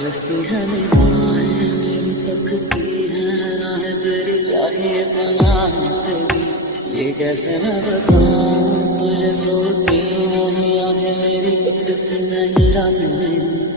रस्ती है निगाहें मेरी तकती है राहें तेरी चाहिए पनाह तेरी ये कैसे मैं बताऊं तुझे सोती नहीं आंखें मेरी तकती नहीं रात मेरी